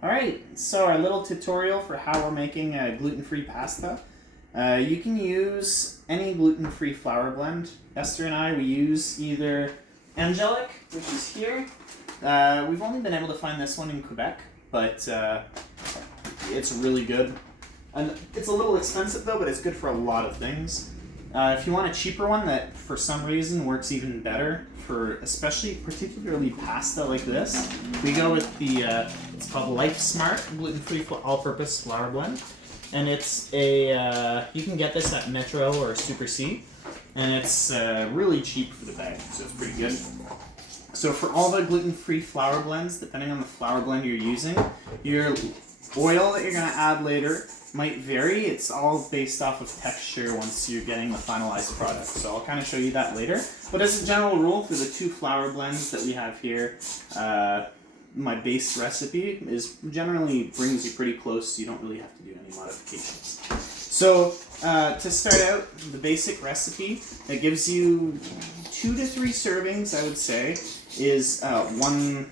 Alright, so our little tutorial for how we're making a gluten-free pasta. You can use any gluten-free flour blend. Esther and I, we use either Angelic, which is here. We've only been able to find this one in Quebec, but it's really good. And it's a little expensive though, but it's good for a lot of things. If you want a cheaper one that for some reason works even better for particularly pasta like this, we go with the it's called Life Smart gluten-free all-purpose flour blend, and it's a you can get this at Metro or Super C, and it's really cheap for the bag, so it's pretty good. So for all the gluten-free flour blends, depending on the flour blend you're using, your oil that you're going to add later might vary. It's all based off of texture once you're getting the finalized product. So I'll kind of show you that later. But as a general rule, for the two flour blends that we have here, my base recipe is generally brings you pretty close, so you don't really have to do any modifications. So to start out, the basic recipe that gives you 2 to 3 servings, I would say, is the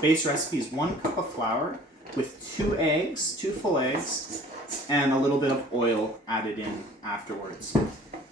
base recipe is 1 cup of flour with 2 eggs, 2 full eggs, and a little bit of oil added in afterwards.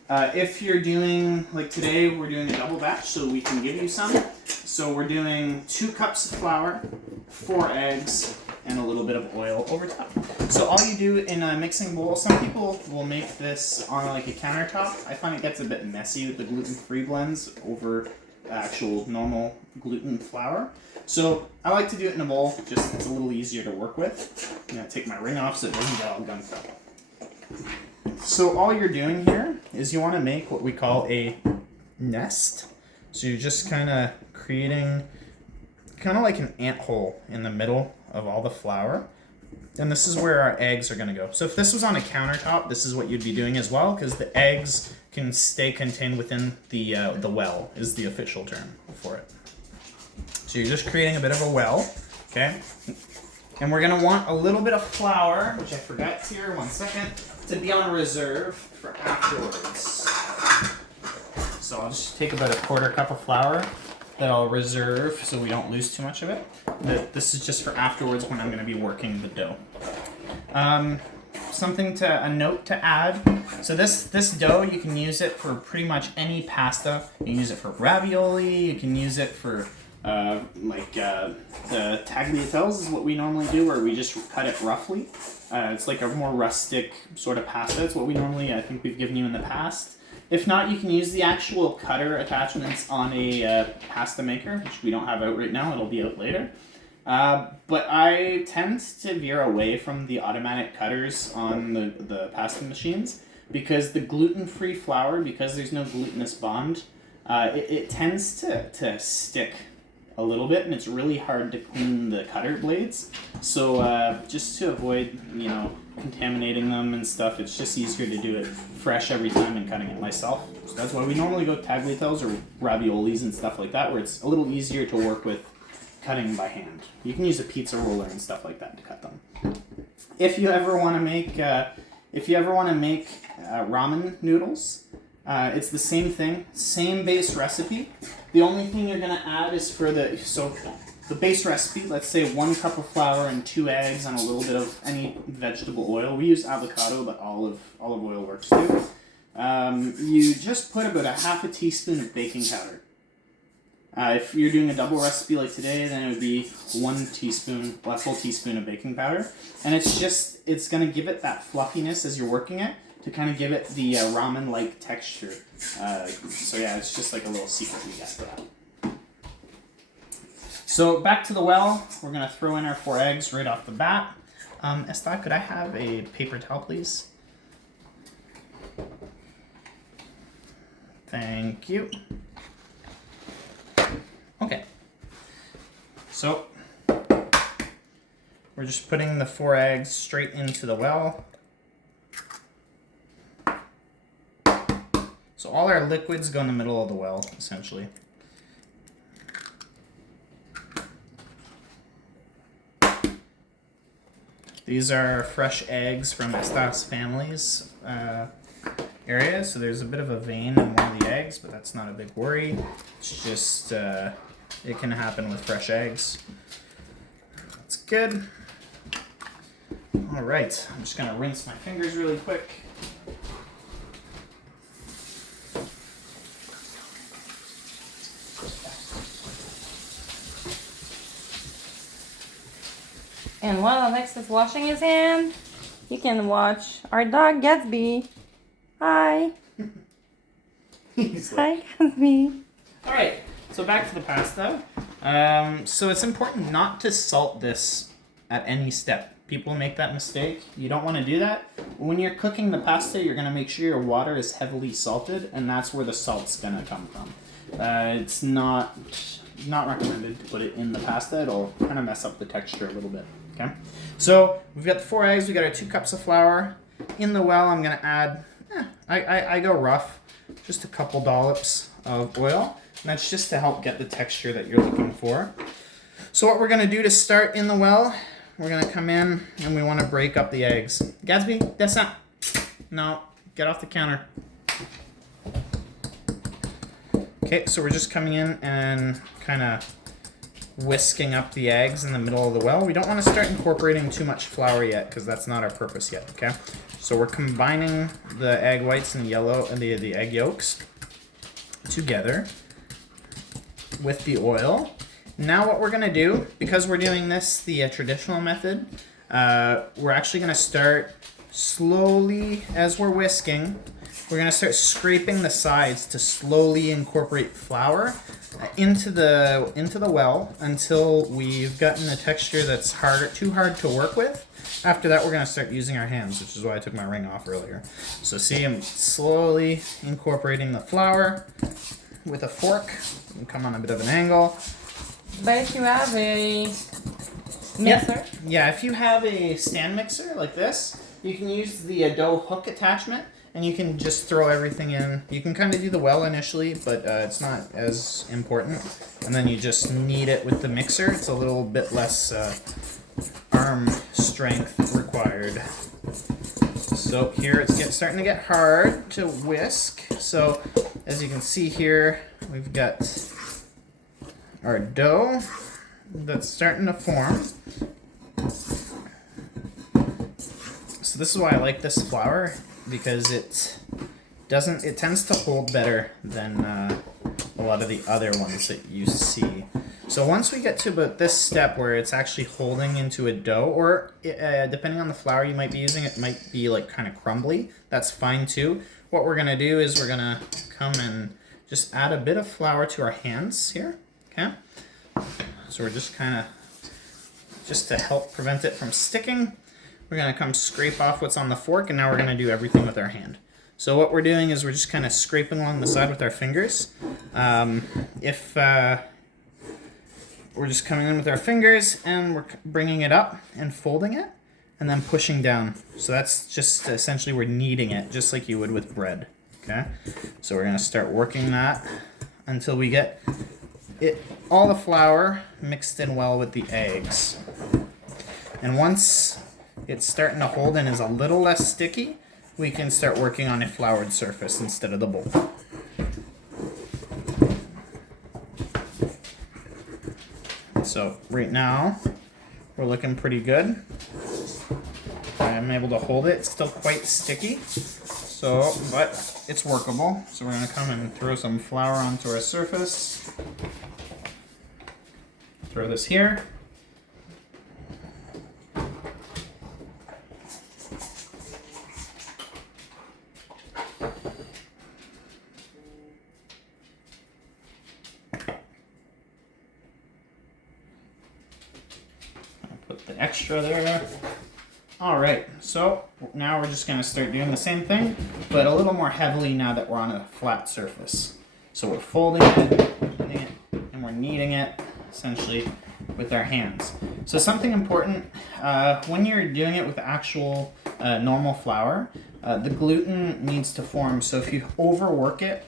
If you're doing, like today, we're doing a double batch, so we can give you some. So we're doing 2 cups of flour, 4 eggs, and a little bit of oil over top. So all you do in a mixing bowl, some people will make this on like a countertop. I find it gets a bit messy with the gluten-free blends over actual normal gluten flour. So I like to do it in a bowl, just it's a little easier to work with. I'm going to take my ring off so it doesn't get all gunked up. So all you're doing here is you want to make what we call a nest. So you're just kind of creating kind of like an ant hole in the middle of all the flour. And this is where our eggs are going to go. So if this was on a countertop, this is what you'd be doing as well, because the eggs can stay contained within the well, is the official term for it. So you're just creating a bit of a well, okay? And we're going to want a little bit of flour, which I forgot here, 1 second, to be on reserve for afterwards. So I'll just take about a 1/4 cup of flour that I'll reserve so we don't lose too much of it. This is just for afterwards when I'm going to be working the dough. A note to add. So this dough, you can use it for pretty much any pasta. You can use it for ravioli. You can use it for the tagliatelles is what we normally do, where we just cut it roughly. It's like a more rustic sort of pasta. It's what I think we've given you in the past. If not, you can use the actual cutter attachments on a pasta maker, which we don't have out right now. It'll be out later. But I tend to veer away from the automatic cutters on the pasta machines, because the gluten-free flour, because there's no glutinous bond, it tends to stick a little bit, and it's really hard to clean the cutter blades. So just to avoid, contaminating them and stuff, it's just easier to do it fresh every time and cutting it myself. So that's why we normally go tagliatelles or raviolis and stuff like that, where it's a little easier to work with cutting by hand. You can use a pizza roller and stuff like that to cut them. If you ever want to make ramen noodles, it's the same thing, same base recipe. The only thing you're going to add is the base recipe, let's say 1 cup of flour and 2 eggs and a little bit of any vegetable oil. We use avocado, but olive oil works too. You just put about a 1/2 teaspoon of baking powder. If you're doing a double recipe like today, then it would be 1 full teaspoon of baking powder. And it's going to give it that fluffiness as you're working it, to kind of give it the ramen-like texture. It's just like a little secret we got for that. So back to the well, we're going to throw in our 4 eggs right off the bat. Esther, could I have a paper towel, please? Thank you. Okay. So we're just putting the 4 eggs straight into the well. So all our liquids go in the middle of the well, essentially. These are fresh eggs from Esther's family's area, so there's a bit of a vein in one of the eggs, but that's not a big worry. It's just, it can happen with fresh eggs. Let's good. All right, I'm just gonna rinse my fingers really quick. And while Alex is washing his hand, you can watch our dog Gatsby. Hi. Hi, Gatsby. All right, so back to the pasta. So it's important not to salt this at any step. People make that mistake. You don't want to do that. When you're cooking the pasta, you're going to make sure your water is heavily salted, and that's where the salt's going to come from. It's not recommended to put it in the pasta. It'll kind of mess up the texture a little bit. Okay, so we've got the 4 eggs. We got our 2 cups of flour. In the well, I'm going to add, I go rough, just a couple dollops of oil. And that's just to help get the texture that you're looking for. So what we're going to do to start in the well, we're going to come in and we want to break up the eggs. Gatsby, that's not. No, get off the counter. Okay, so we're just coming in and kind of whisking up the eggs in the middle of the well. We don't want to start incorporating too much flour yet because that's not our purpose yet, okay? So we're combining the egg whites and the egg yolks together with the oil. Now what we're going to do, because we're doing this the traditional method, we're actually going to start slowly as we're whisking. We're going to start scraping the sides to slowly incorporate flour into the well until we've gotten a texture that's too hard to work with. After that, we're going to start using our hands, which is why I took my ring off earlier. So see, I'm slowly incorporating the flour with a fork. And come on a bit of an angle. But if you have a mixer. Yeah, if you have a stand mixer like this, you can use the dough hook attachment. And you can just throw everything in. You can kind of do the well initially, but it's not as important. And then you just knead it with the mixer. It's a little bit less arm strength required. So here it's starting to get hard to whisk. So as you can see here, we've got our dough that's starting to form. So this is why I like this flour, because it tends to hold better than a lot of the other ones that you see. So once we get to about this step where it's actually holding into a dough, or depending on the flour you might be using, it might be like kind of crumbly. That's fine too. What we're gonna do is we're gonna come and just add a bit of flour to our hands here. Okay. So we're just just to help prevent it from sticking. We're going to come scrape off what's on the fork, and now we're going to do everything with our hand. So what we're doing is we're just kind of scraping along the side with our fingers. We're just coming in with our fingers, and we're bringing it up and folding it, and then pushing down. So that's just essentially we're kneading it, just like you would with bread. Okay. So we're going to start working that until we get all the flour mixed in well with the eggs. And once it's starting to hold and is a little less sticky, we can start working on a floured surface instead of the bowl. So right now, we're looking pretty good. I'm able to hold it. It's still quite sticky, but it's workable. So we're going to come and throw some flour onto our surface. Throw this here. Put the extra there. All right, so now we're just gonna start doing the same thing, but a little more heavily now that we're on a flat surface. So we're folding it, and we're kneading it essentially with our hands. So something important, when you're doing it with actual normal flour, the gluten needs to form. So if you overwork it,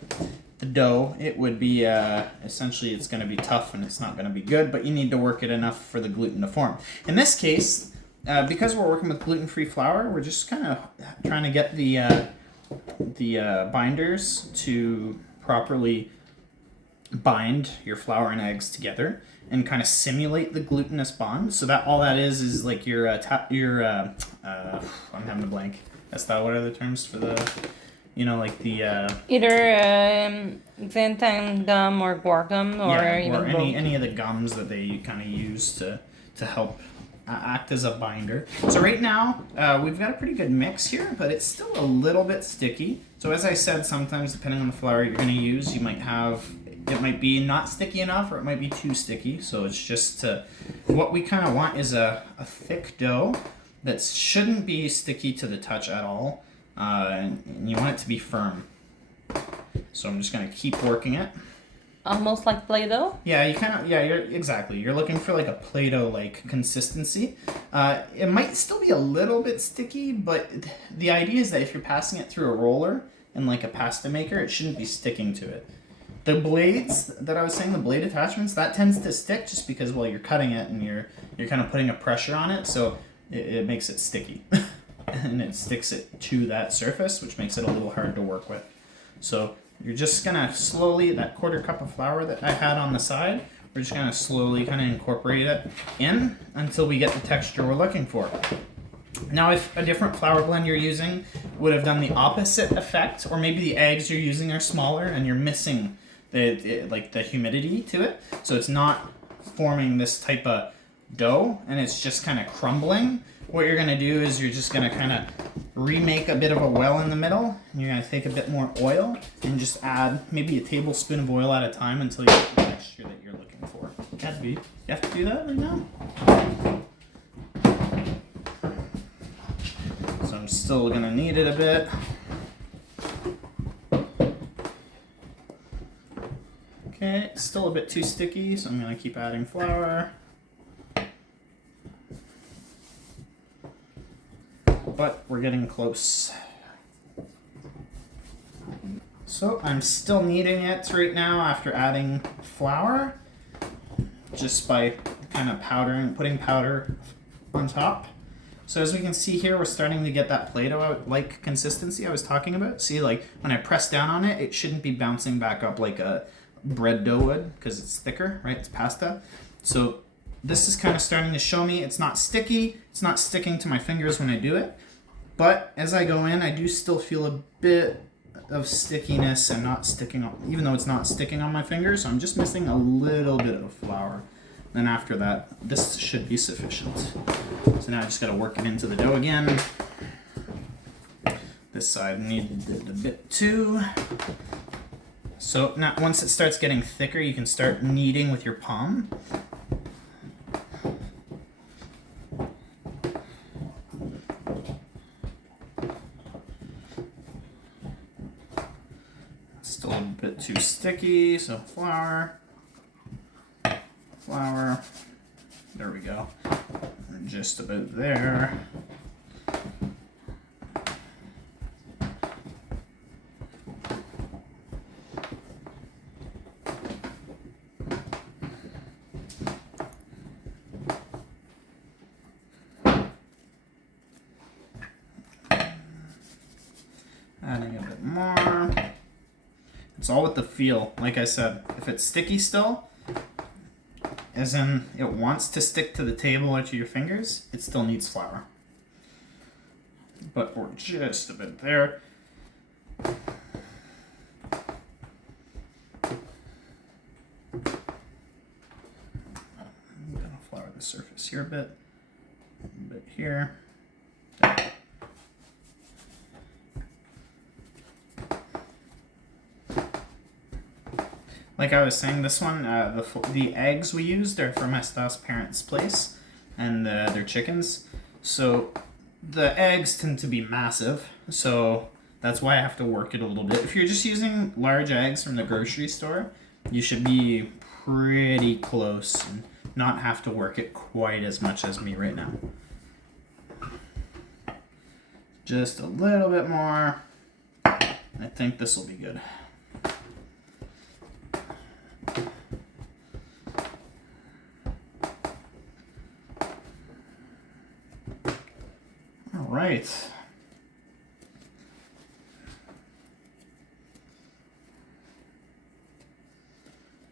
the dough, it would be essentially it's going to be tough and it's not going to be good, but you need to work it enough for the gluten to form. In this case, because we're working with gluten-free flour, we're just kind of trying to get the binders to properly bind your flour and eggs together. and kind of simulate the glutinous bond. So that all that is like your I'm having a blank. That's not what are the terms for the, like the Either xanthan gum or guar gum or even or both. any of the gums that they kind of use to help act as a binder. So right now we've got a pretty good mix here, but it's still a little bit sticky. So as I said, sometimes depending on the flour you're going to use, it might be not sticky enough or it might be too sticky. So it's just what we kind of want is a thick dough that shouldn't be sticky to the touch at all, and you want it to be firm. So I'm just going to keep working it. Almost like Play-Doh? Yeah, you're looking for like a Play-Doh like consistency. It might still be a little bit sticky, but the idea is that if you're passing it through a roller and like a pasta maker, it shouldn't be sticking to it. The blades that I was saying, the blade attachments, that tends to stick just because you're cutting it and you're kind of putting a pressure on it, so it makes it sticky. And it sticks it to that surface, which makes it a little hard to work with. So you're just gonna slowly, that 1/4 cup of flour that I had on the side, we're just gonna slowly kind of incorporate it in until we get the texture we're looking for. Now, if a different flour blend you're using would have done the opposite effect, or maybe the eggs you're using are smaller and you're missing the humidity to it, so it's not forming this type of dough and it's just kind of crumbling, what you're gonna do is you're just gonna kind of remake a bit of a well in the middle, and you're gonna take a bit more oil and just add maybe a tablespoon of oil at a time until you get the texture that you're looking for. You have to do that right now? So I'm still gonna knead it a bit. Okay, it's still a bit too sticky, so I'm gonna keep adding flour. But we're getting close. So I'm still kneading it right now after adding flour, just by kind of putting powder on top. So as we can see here, we're starting to get that Play-Doh like consistency I was talking about. See, like when I press down on it, it shouldn't be bouncing back up like a bread dough would because it's thicker, right? It's pasta. So this is kind of starting to show me it's not sticky. It's not sticking to my fingers when I do it. But as I go in, I do still feel a bit of stickiness and not sticking on, even though it's not sticking on my fingers. So I'm just missing a little bit of flour. Then after that, this should be sufficient. So now I just got to work it into the dough again. This side needed a bit too. So now once it starts getting thicker, you can start kneading with your palm. Still a bit too sticky, so flour. There we go. Just about there. Adding a bit more. It's all with the feel. Like I said, if it's sticky still, as in it wants to stick to the table or to your fingers, it still needs flour. But we're just a bit there. I'm gonna flour the surface here a bit here. There. Like I was saying, this one, the eggs we used are from Esta's parents' place, and they're chickens. So the eggs tend to be massive, so that's why I have to work it a little bit. If you're just using large eggs from the grocery store, you should be pretty close and not have to work it quite as much as me right now. Just a little bit more. I think this will be good. Right.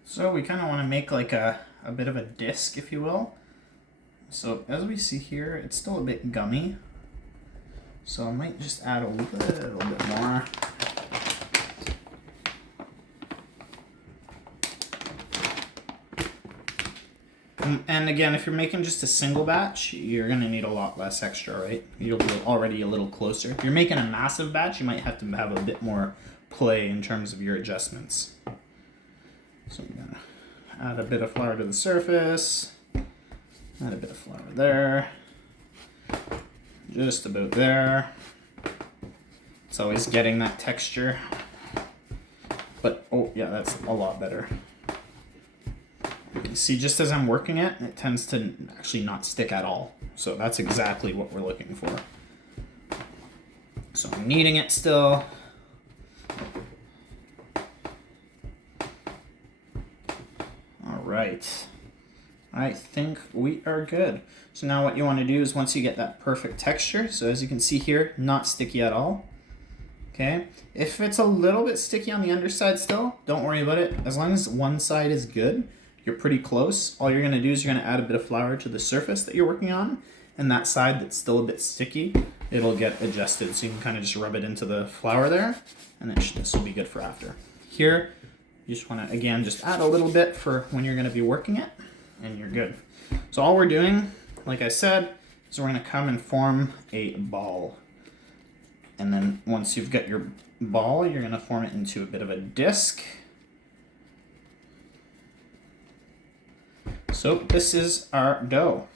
So we kind of want to make like a a bit of a disc, if you will. So as we see here, it's still a bit gummy. So I might just add a little bit more. And again, if you're making just a single batch, you're gonna need a lot less extra, right? You'll be already a little closer. If you're making a massive batch, you might have to have a bit more play in terms of your adjustments. So I'm gonna add a bit of flour to the surface, add a bit of flour there, just about there. It's always getting that texture, but oh yeah, that's a lot better. You see, just as I'm working it, it tends to actually not stick at all. So that's exactly what we're looking for. So I'm kneading it still. All right. I think we are good. So now what you want to do is once you get that perfect texture, so as you can see here, not sticky at all. Okay. If it's a little bit sticky on the underside still, don't worry about it. As long as one side is good, you're pretty close. All you're going to do is you're going to add a bit of flour to the surface that you're working on, and that side that's still a bit sticky, it'll get adjusted. So you can kind of just rub it into the flour there, and this will be good for after. Here, you just want to, again, just add a little bit for when you're going to be working it, and you're good. So all we're doing, like I said, is we're going to come and form a ball. And then once you've got your ball, you're going to form it into a bit of a disc. So this is our dough.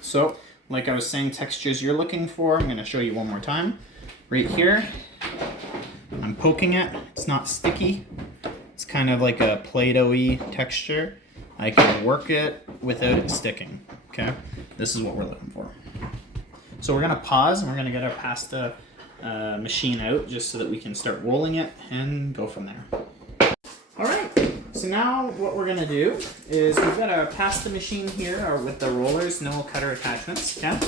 So like I was saying, textures you're looking for, I'm going to show you one more time. Right here, I'm poking it. It's not sticky. It's kind of like a Play-Doh-y texture. I can work it without it sticking. Okay, this is what we're looking for. So we're going to pause and we're going to get our pasta machine out just so that we can start rolling it and go from there. All right. So now what we're going to do is we've got our pasta machine here with the rollers, no cutter attachments. Okay?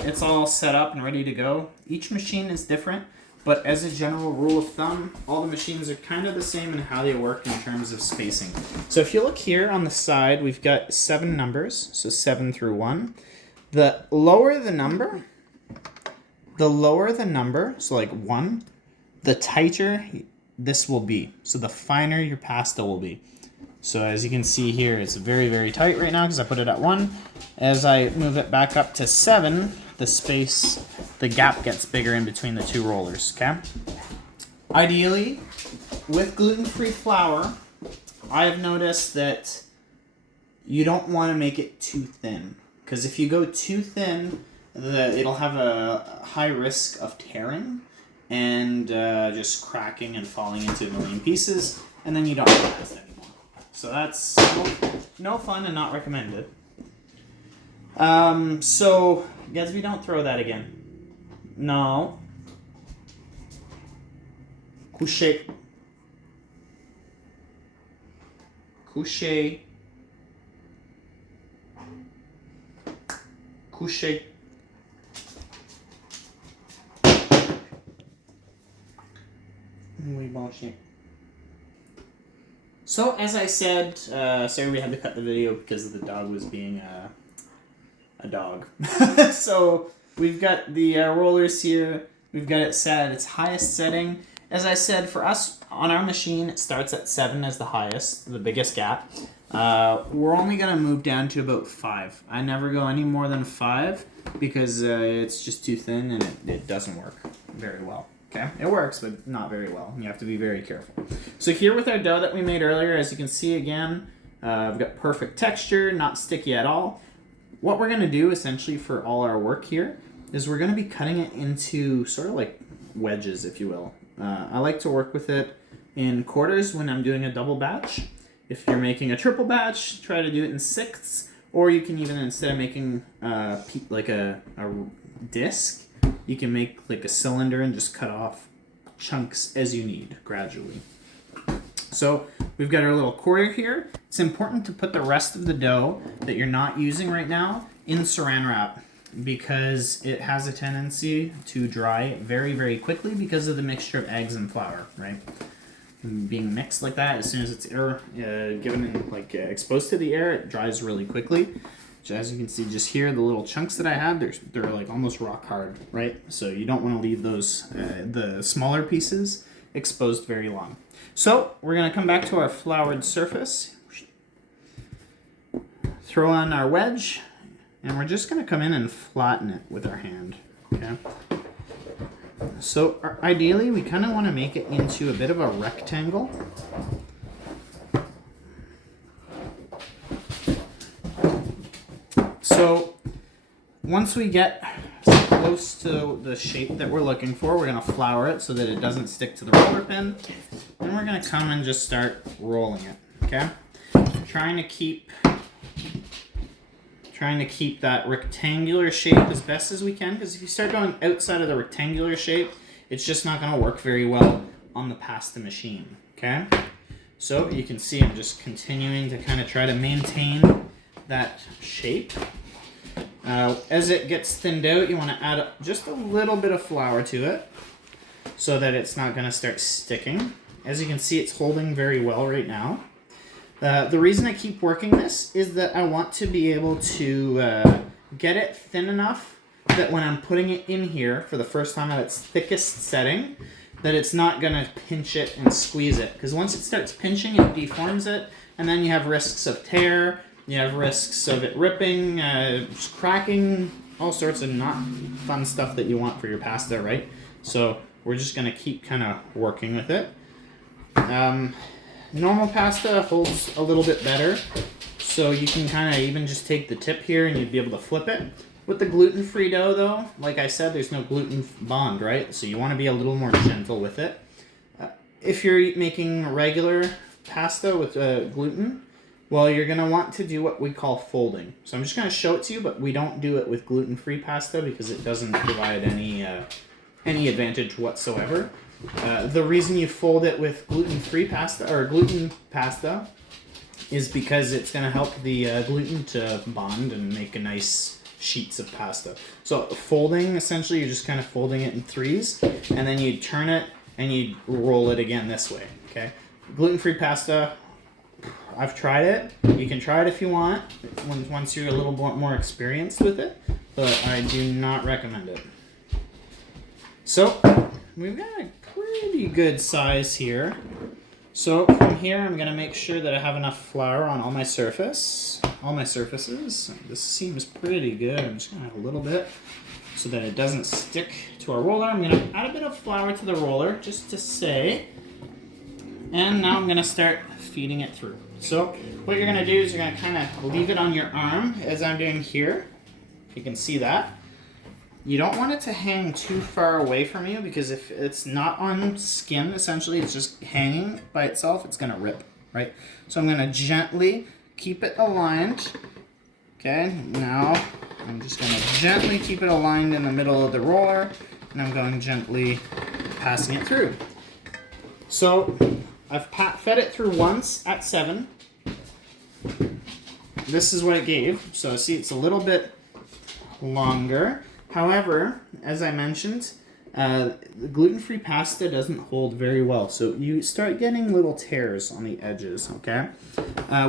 It's all set up and ready to go. Each machine is different, but as a general rule of thumb, all the machines are kind of the same in how they work in terms of spacing. So if you look here on the side, we've got 7 numbers, so 7 through 1. The lower the number, so like 1, the tighter this will be. So the finer your pasta will be. So as you can see here, it's very, very tight right now because I put it at 1. As I move it back up to 7, the gap gets bigger in between the 2 rollers, okay? Ideally, with gluten-free flour, I've noticed that you don't want to make it too thin. Because if you go too thin, it'll have a high risk of tearing and just cracking and falling into a million pieces, and then you don't have pasta anymore. So that's no fun and not recommended. So, Gatsby, don't throw that again. No. Couché. Couché. Couché. So, as I said, sorry we had to cut the video because the dog was being a dog. So, we've got the rollers here. We've got it set at its highest setting. As I said, for us, on our machine, it starts at 7 as the highest, the biggest gap. We're only going to move down to about 5. I never go any more than 5 because it's just too thin and it doesn't work very well. Okay, it works, but not very well. You have to be very careful. So here with our dough that we made earlier, as you can see again, we've got perfect texture, not sticky at all. What we're going to do essentially for all our work here is we're going to be cutting it into sort of like wedges, if you will. I like to work with it in quarters when I'm doing a double batch. If you're making a triple batch, try to do it in sixths, or you can even, instead of making like a disc, you can make like a cylinder and just cut off chunks as you need gradually. So we've got our little quarter here. It's important to put the rest of the dough that you're not using right now in saran wrap because it has a tendency to dry very, very quickly because of the mixture of eggs and flour, right? being mixed like that. As soon as it's air given in, like exposed to the air, it dries really quickly. So as you can see just here, the little chunks that I had, they're like almost rock hard, right? So you don't want to leave those, the smaller pieces, exposed very long. So we're going to come back to our floured surface, throw on our wedge, and we're just going to come in and flatten it with our hand, okay? So ideally, we kind of want to make it into a bit of a rectangle. So once we get close to the shape that we're looking for, we're going to flour it so that it doesn't stick to the roller pin. Then we're going to come and just start rolling it, okay? Trying to keep that rectangular shape as best as we can, because if you start going outside of the rectangular shape, it's just not going to work very well on the pasta machine, okay? So you can see I'm just continuing to kind of try to maintain that shape. As it gets thinned out, you want to add just a little bit of flour to it so that it's not going to start sticking. As you can see, it's holding very well right now. The reason I keep working this is that I want to be able to get it thin enough that when I'm putting it in here for the first time at its thickest setting, that it's not going to pinch it and squeeze it. Because once it starts pinching, it deforms it, and then you have risks of tear, you have risks of it ripping, cracking, all sorts of not fun stuff that you want for your pasta, right? So we're just going to keep kind of working with it. Normal pasta holds a little bit better, so you can kind of even just take the tip here and you'd be able to flip it. With the gluten-free dough, though, like I said, there's no gluten bond, right? So you want to be a little more gentle with it. If you're making regular pasta with gluten, well, you're going to want to do what we call folding. So I'm just going to show it to you, but we don't do it with gluten-free pasta because it doesn't provide any advantage whatsoever. The reason you fold it with gluten-free pasta or gluten pasta is because it's going to help the gluten to bond and make a nice sheets of pasta. So folding, essentially, you're just kind of folding it in threes, and then you turn it and you roll it again this way. Okay, gluten-free pasta. I've tried it. You can try it if you want once you're a little more experienced with it, but I do not recommend it. So we've got a pretty good size here. So from here, I'm going to make sure that I have enough flour on all my surfaces. This seems pretty good. I'm just going to add a little bit so that it doesn't stick to our roller. I'm going to add a bit of flour to the roller just to say. And now I'm going to start feeding it through. So what you're going to do is you're going to kind of leave it on your arm as I'm doing here. If you can see that. You don't want it to hang too far away from you, because if it's not on skin, essentially, it's just hanging by itself, it's going to rip, right? So I'm going to gently keep it aligned. Okay, now I'm just going to gently keep it aligned in the middle of the roller, and I'm going gently passing it through. So I've fed it through once at 7. This is what it gave. So see, it's a little bit longer. However, as I mentioned, the gluten-free pasta doesn't hold very well, so you start getting little tears on the edges, okay?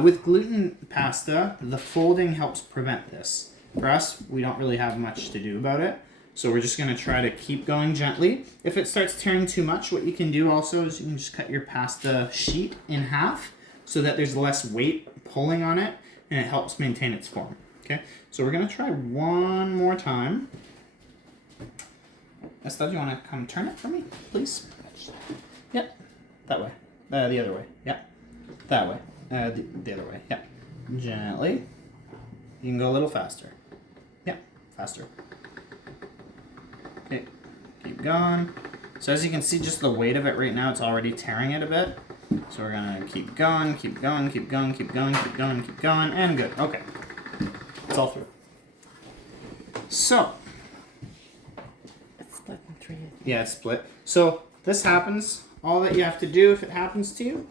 With gluten pasta, the folding helps prevent this. For us, we don't really have much to do about it, so we're just going to try to keep going gently. If it starts tearing too much, what you can do also is you can just cut your pasta sheet in half so that there's less weight pulling on it, and it helps maintain its form, okay? So we're going to try one more time. Estelle, do you want to come turn it for me, please? Yep. That way. The other way. Yep. That way. The other way. Yep. Gently. You can go a little faster. Yep. Faster. Okay. Keep going. So as you can see, just the weight of it right now, it's already tearing it a bit. So we're going to keep going, keep going, keep going, keep going, keep going, keep going, and good. Okay. It's all through. So. Yeah, it's split. So this happens. All that you have to do if it happens to you,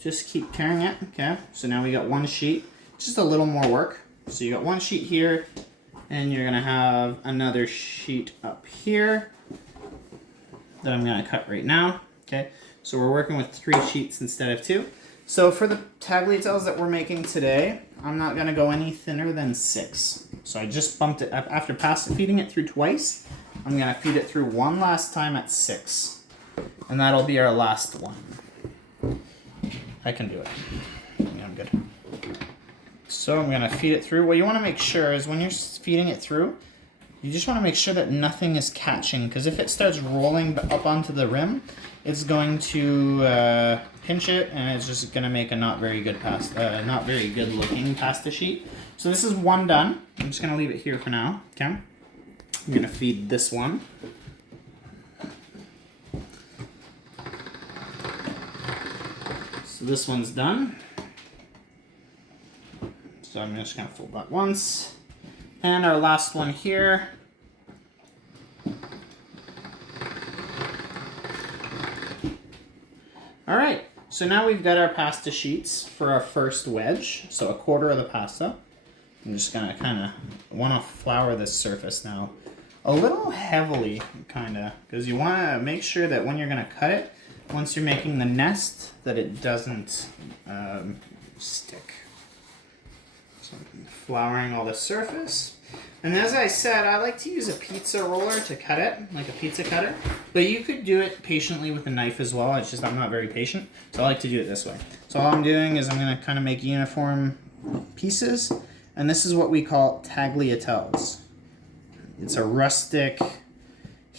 just keep tearing it. Okay. So now we got one sheet. Just a little more work. So you got one sheet here, and you're gonna have another sheet up here that I'm gonna cut right now. Okay. So we're working with 3 sheets instead of 2. So for the tagliatelles that we're making today, I'm not going to go any thinner than 6. So I just bumped it up after feeding it through twice. I'm going to feed it through one last time at 6. And that'll be our last one. I can do it. Yeah, I'm good. So I'm going to feed it through. What you want to make sure is when you're feeding it through, you just want to make sure that nothing is catching, because if it starts rolling up onto the rim, it's going to pinch it, and it's just going to make a not very good looking pasta sheet. So this is one done. I'm just going to leave it here for now. Okay. I'm going to feed this one. So this one's done. So I'm just going to fold that once. And our last one here. All right, so now we've got our pasta sheets for our first wedge. So a quarter of the pasta. I'm just gonna kind of want to flour this surface now a little heavily, kind of, because you want to make sure that when you're gonna cut it, once you're making the nest, that it doesn't stick. So I'm flouring all the surface. And as I said, I like to use a pizza roller to cut it, like a pizza cutter. But you could do it patiently with a knife as well. It's just I'm not very patient, so I like to do it this way. So all I'm doing is I'm going to kind of make uniform pieces. And this is what we call tagliatelles. It's a rustic,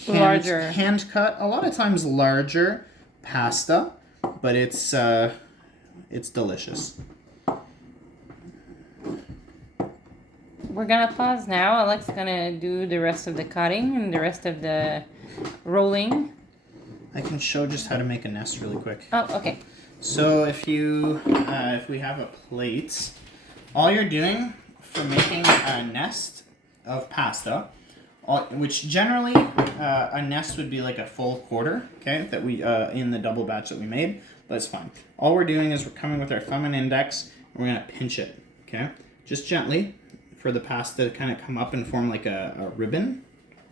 hand cut, a lot of times larger pasta, but it's delicious. We're gonna pause now. Alex's gonna do the rest of the cutting and the rest of the rolling. I can show just how to make a nest really quick. Oh, okay. So if we have a plate, all you're doing for making a nest of pasta, which generally a nest would be like a full quarter, okay, that we in the double batch that we made, but it's fine. All we're doing is we're coming with our thumb and index, and we're gonna pinch it, okay, just gently, for the pasta to kind of come up and form like a ribbon,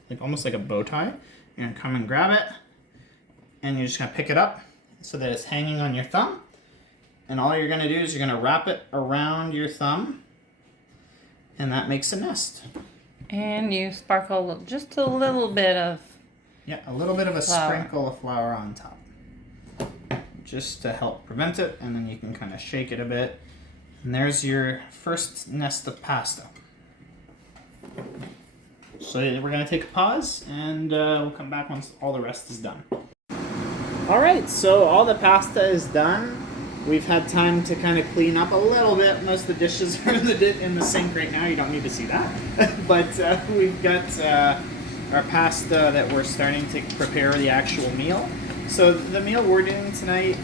like almost like a bow tie. You're gonna come and grab it, and you're just gonna pick it up so that it's hanging on your thumb. And all you're gonna do is you're gonna wrap it around your thumb, and that makes a nest. And you sparkle just a little bit of a little bit of a flour. Sprinkle of flour on top, just to help prevent it, and then you can kind of shake it a bit. And there's your first nest of pasta. So we're going to take a pause, and we'll come back once all the rest is done. Alright, so all the pasta is done. We've had time to kind of clean up a little bit. Most of the dishes are in the sink right now. You don't need to see that. But we've got our pasta that we're starting to prepare the actual meal. So the meal we're doing tonight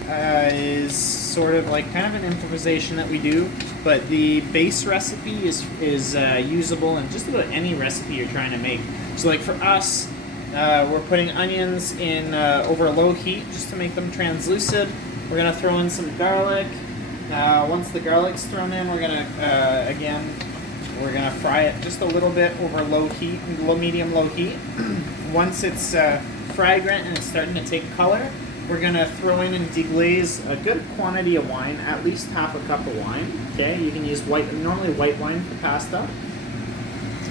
is sort of like kind of an improvisation that we do, but the base recipe is usable in just about any recipe you're trying to make. So like for us, we're putting onions in over low heat just to make them translucent. We're gonna throw in some garlic. Once the garlic's thrown in, we're gonna fry it just a little bit over low heat, medium-low heat. Once it's fragrant and it's starting to take color, we're gonna throw in and deglaze a good quantity of wine, at least half a cup of wine. Okay, you can use normally white wine for pasta.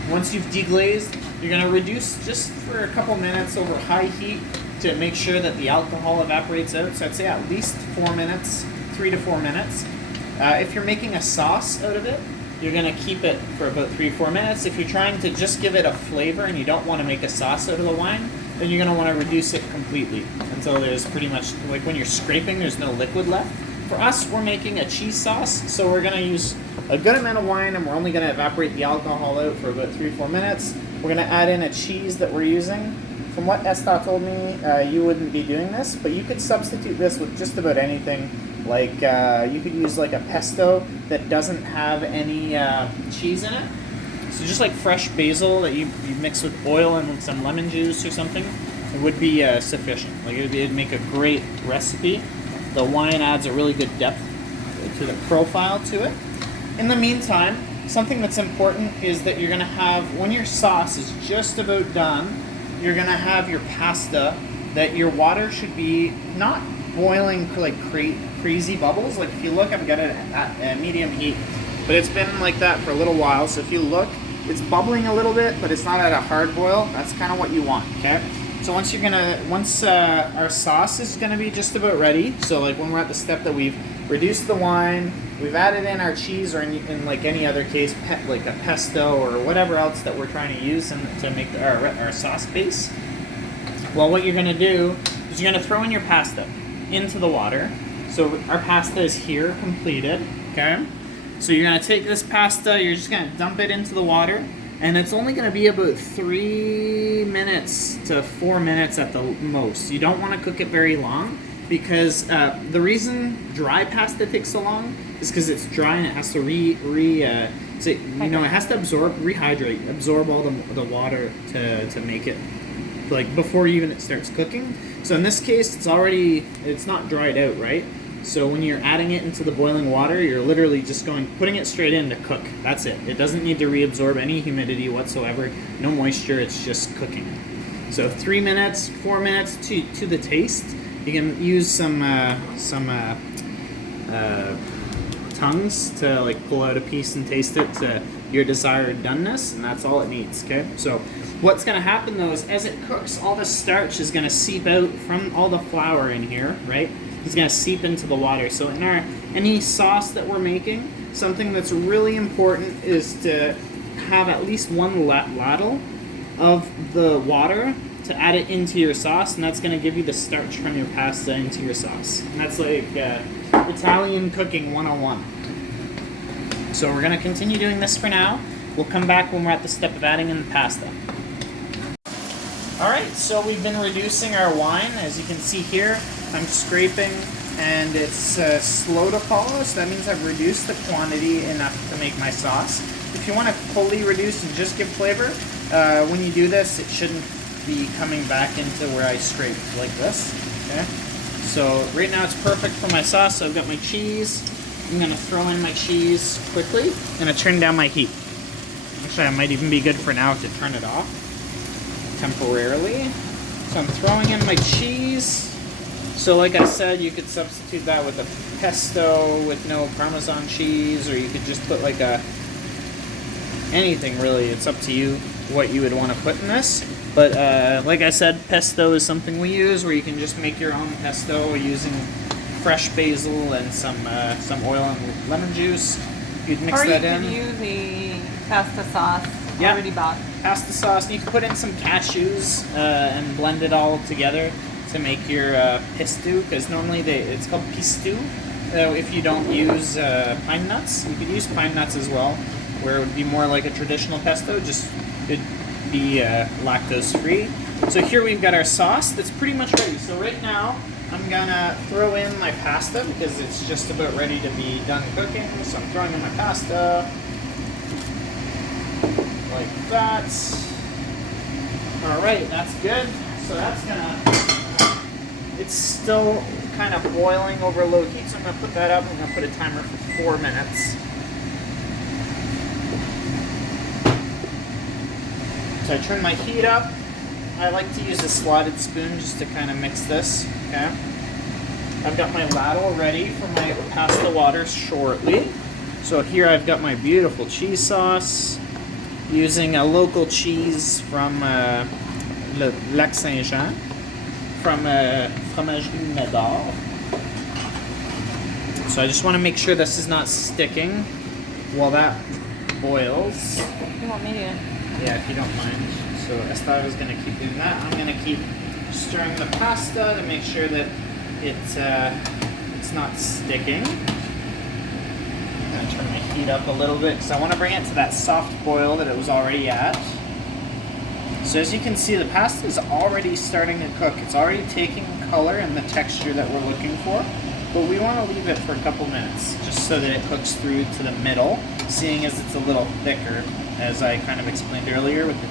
Once you've deglazed, you're gonna reduce just for a couple minutes over high heat to make sure that the alcohol evaporates out. So I'd say at least 4 minutes, 3 to 4 minutes. If you're making a sauce out of it, you're gonna keep it for about 3-4 minutes. If you're trying to just give it a flavor and you don't want to make a sauce out of the wine, then you're gonna want to reduce it completely until there's pretty much, like when you're scraping, there's no liquid left. For us, we're making a cheese sauce, so we're gonna use a good amount of wine, and we're only gonna evaporate the alcohol out for about 3-4 minutes. We're gonna add in a cheese that we're using. From what Esther told me, you wouldn't be doing this, but you could substitute this with just about anything. Like you could use like a pesto that doesn't have any cheese in it. So just like fresh basil that you mix with oil and some lemon juice or something, it would be sufficient. Like it'd make a great recipe. The wine adds a really good depth to the profile to it. In the meantime, something that's important is that you're gonna have, when your sauce is just about done, you're gonna have your pasta, that your water should be not boiling like crazy bubbles. Like if you look, I've got it at medium heat, but it's been like that for a little while. So if you look, it's bubbling a little bit, but it's not at a hard boil. That's kind of what you want, okay? So once our sauce is gonna be just about ready, so like when we're at the step that we've reduced the wine, we've added in our cheese, or in like any other case, like a pesto or whatever else that we're trying to use to make our sauce base. Well, what you're gonna do is you're gonna throw in your pasta into the water. So our pasta is here, completed, okay? So you're gonna take this pasta, you're just gonna dump it into the water, and it's only gonna be about 3 minutes to 4 minutes at the most. You don't wanna cook it very long, because the reason dry pasta takes so long is because it's dry and it has to it has to absorb all the water to make it, like before even it starts cooking. So in this case, it's not dried out, right? So when you're adding it into the boiling water, you're literally just putting it straight in to cook. That's it. It doesn't need to reabsorb any humidity whatsoever. No moisture. It's just cooking. So 3 minutes, 4 minutes to the taste. You can use some tongues to like pull out a piece and taste it to your desired doneness, and that's all it needs. Okay. So what's going to happen though is as it cooks, all the starch is going to seep out from all the flour in here, right? It's going to seep into the water. So in any sauce that we're making, something that's really important is to have at least one ladle of the water to add it into your sauce, and that's going to give you the starch from your pasta into your sauce. And that's like Italian cooking 101. So we're going to continue doing this for now. We'll come back when we're at the step of adding in the pasta. Alright, so we've been reducing our wine. As you can see here, I'm scraping, and it's slow to follow, so that means I've reduced the quantity enough to make my sauce. If you want to fully reduce and just give flavor, when you do this, it shouldn't be coming back into where I scraped like this. Okay. So right now it's perfect for my sauce. So I've got my cheese. I'm gonna throw in my cheese quickly. I'm gonna turn down my heat. Actually, I might even be good for now to turn it off temporarily. So I'm throwing in my cheese. So like I said, you could substitute that with a pesto with no Parmesan cheese, or you could just put like anything really. It's up to you what you would want to put in this. But like I said, pesto is something we use, where you can just make your own pesto using fresh basil and some oil and lemon juice. You'd mix that in. Or you could use the pasta sauce already bought. Pasta sauce. And you can put in some cashews and blend it all together to make your pesto, because normally it's called pesto if you don't use pine nuts. You could use pine nuts as well, where it would be more like a traditional pesto, just it'd be lactose free. So here we've got our sauce that's pretty much ready. So right now I'm gonna throw in my pasta because it's just about ready to be done cooking. So I'm throwing in my pasta like that. All right, that's good. So it's still kind of boiling over low heat, so I'm gonna put that up. I'm gonna put a timer for 4 minutes. So I turn my heat up. I like to use a slotted spoon just to kind of mix this, okay? I've got my ladle ready for my pasta water shortly. So here I've got my beautiful cheese sauce, using a local cheese from Lac Saint-Jean, from Fromagerie Médard. So I just want to make sure this is not sticking while that boils. You want me to? Yeah, if you don't mind. So Esther is going to keep doing that. I'm going to keep stirring the pasta to make sure that it's not sticking. I'm going to turn my heat up a little bit because I want to bring it to that soft boil that it was already at. So as you can see, the pasta is already starting to cook. It's already taking color and the texture that we're looking for. But we want to leave it for a couple minutes just so that it cooks through to the middle, seeing as it's a little thicker, as I kind of explained earlier with the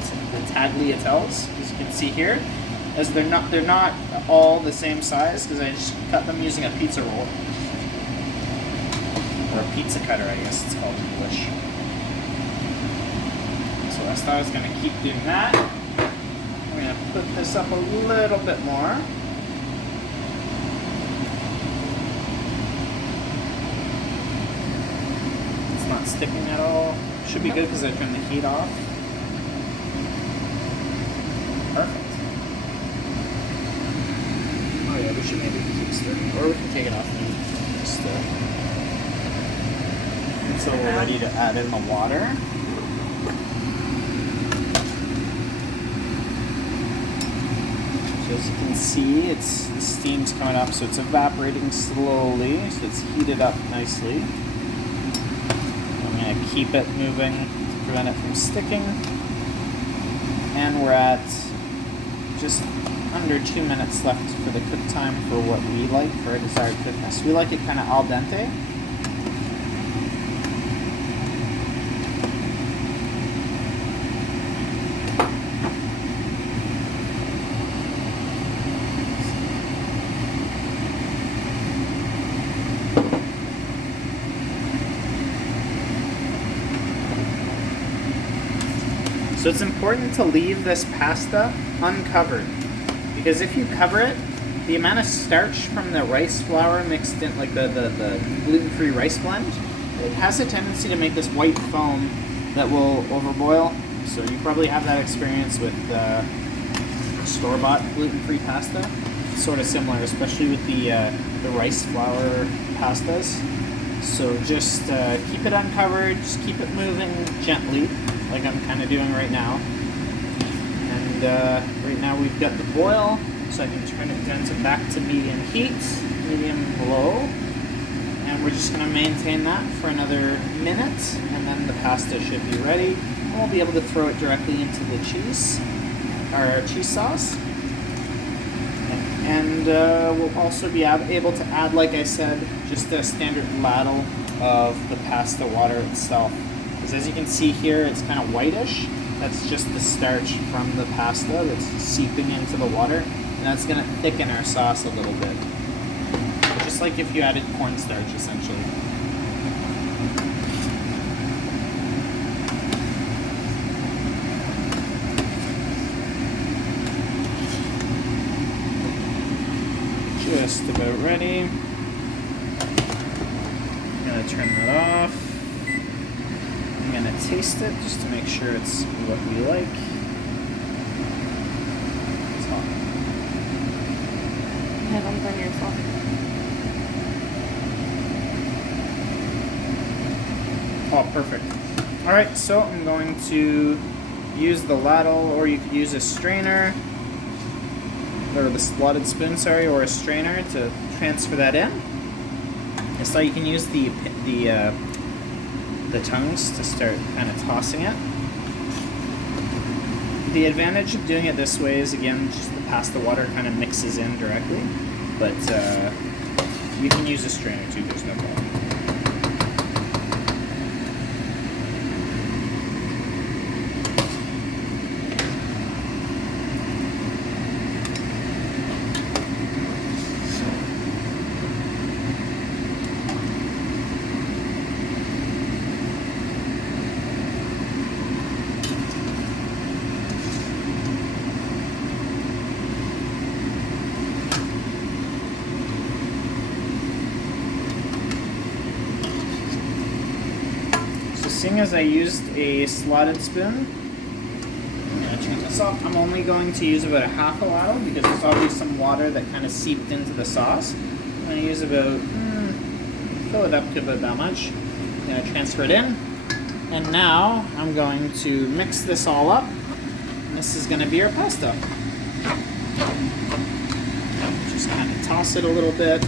tagliatelles, as you can see here, as they're not all the same size because I just cut them using a pizza roll, or a pizza cutter, I guess it's called in English. So I thought I was going to keep doing that. I'm going to put this up a little bit more. not sticking at all. Should be good because I turned the heat off. Perfect. Oh yeah, we should maybe keep stirring. Or we can take it off and just stir. So we're ready to add in the water. So as you can see, the steam's coming up, so it's evaporating slowly, so it's heated up nicely. I'm going to keep it moving to prevent it from sticking. And we're at just under 2 minutes left for the cook time for what we like for our desired thickness. We like it kind of al dente. So it's important to leave this pasta uncovered, because if you cover it, the amount of starch from the rice flour mixed in, like the gluten-free rice blend, it has a tendency to make this white foam that will overboil. So you probably have that experience with store-bought gluten-free pasta. It's sort of similar, especially with the rice flour pastas. So just keep it uncovered, just keep it moving gently, like I'm kind of doing right now. And right now we've got the boil, so I can turn it down back to medium heat, medium low. And we're just going to maintain that for another minute, and then the pasta should be ready. And we'll be able to throw it directly into the cheese, our cheese sauce. And we'll also be able to add, like I said, just a standard ladle of the pasta water itself. Because as you can see here, it's kind of whitish. That's just the starch from the pasta that's seeping into the water. And that's going to thicken our sauce a little bit. Just like if you added cornstarch, essentially. Just about ready. I'm going to turn that off. I'm going to taste it just to make sure it's what we like. It's hot. Yeah, don't burn yourself. Oh, perfect. Alright, so I'm going to use the ladle, or you could use a strainer, or the slotted spoon, sorry, or a strainer to transfer that in. So you can use the tongues to start kind of tossing it. The advantage of doing it this way is, again, just the pasta water kind of mixes in directly, but you can use a strainer too, there's no problem. Seeing as I used a slotted spoon, I'm going to turn this off. I'm only going to use about a half a ladle because there's already some water that kind of seeped into the sauce. I'm going to use about, fill it up to about that much. I'm going to transfer it in. And now I'm going to mix this all up. And this is going to be our pasta. Just kind of toss it a little bit.